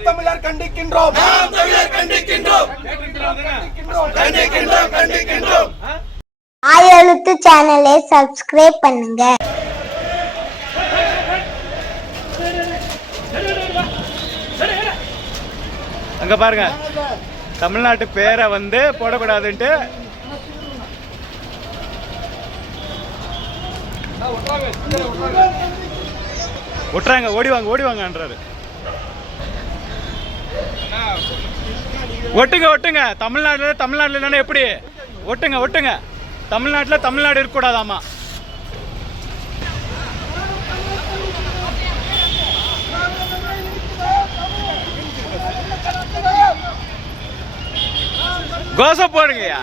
நாம் தமிழர் கண்டிக்கின்றோம். நாம் தமிழர் கண்டிக்கின்றோம். கண்டிக்கின்றோம் கண்டிக்கின்றோம். ஆயெழுத்து சேனலை சப்ஸ்கிரைப் பண்ணுங்க. அங்க பாருங்க. தமிழ்நாட்டு பேரை வந்து போடக்கூடாதுன்ட்டு. விட்டுறாங்க ஓடி வாங்க ஓடி வாங்கன்றாரு ஒட்டுங்க ஒட்டுங்க. தமிழ்நாட்டில் தமிழ்நாட்டில் இல்லைன்னா எப்படி? ஒட்டுங்க ஒட்டுங்க. தமிழ்நாட்டில் தமிழ்நாடு இருக்கக்கூடாதாமா கோச போடுங்கய்யா.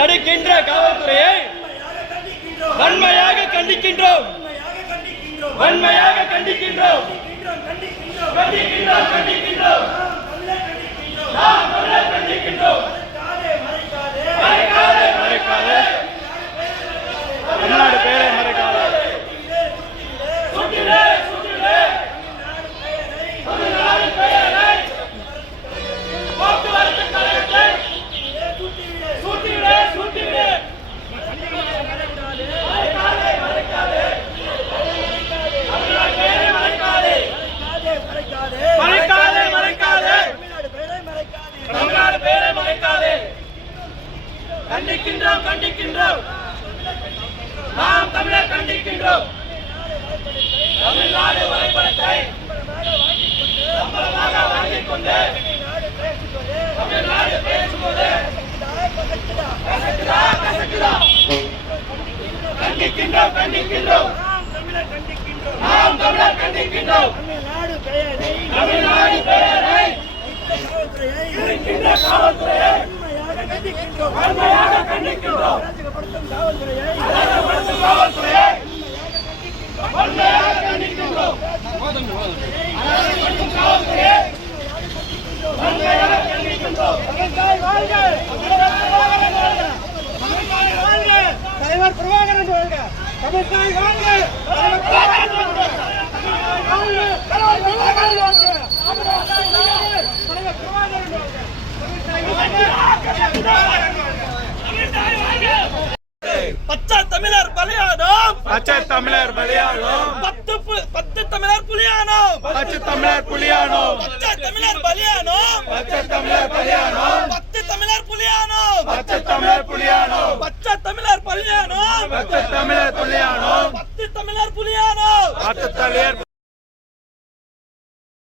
தடுக்கின்ற காவல்துறையை வன்மையாக கண்டிக்கின்றோம் வன்மையாக கண்டிக்கின்றோம் கண்டிக்கின்றோம் கண்டிக்கின்றோம் கண்டிக்கின்றோம் தமிழர் கண்டிக்கின்றோம் மறைக்காதே மறைக்காதே தமிழ்நாடு பெயரை மறைக்காதே சுட்டிலே சுட்டிலே தமிழ்நாடு பெயரை போக்குவரத்து கழகத்தை சூட்டிவிடு சூட்டிவிடு மறைக்காதே மறைக்காதே தமிழ்நாடு பெயரை மறைக்காதே மறைக்காதே மறைக்காதே தமிழ்நாடு பெயரை மறைக்காதே கண்டிக்கின்றோம் கண்டிக்கின்றோம். நாம் தமிழர் கண்டிக்கின்றோம். தமிழ்நாடு வரைபடத்தை சம்பளமாக வாங்கிக் கொண்டு தமிழ்நாடு பேசுவது கசக்குதா கசக்குதா? கண்டிக்கின்றோம் கண்டிக்கின்றோம். நாம் தமிழர் கண்டிக்கின்றோம். தமிழ்நாடு பெயரை இருக்கின்ற காவல்துறையை வன்மையாக கண்டிக்கின்றோம் அரசப்படுத்தும் காவல்துறையை வன்மையாக கண்டிக்கின்றோம் அரசப்படுத்தும் காவல்துறையை வன்மையாக கண்டிக்கின்றோம் தலைவர் வாழ்க தமிழ்தாய் வாழ்க தலைவர் பிரபாகரன் வாழ்க தமிழ்தாய் வாழ்க தலைவர் பிரபாகரன் வாழ்க தமிழ்தாய் வாழ்க தலைவர் பிரபாகரன் வாழ்க பச்சை தமிழர் பலியானோம். பச்சை தமிழர் பலியானோம். பத்து பத்து தமிழர் புலியானோம். பச்சை தமிழர் புலியானோம். பச்சை தமிழர் பலியானோம். பச்சை தமிழர் பலியானோம்.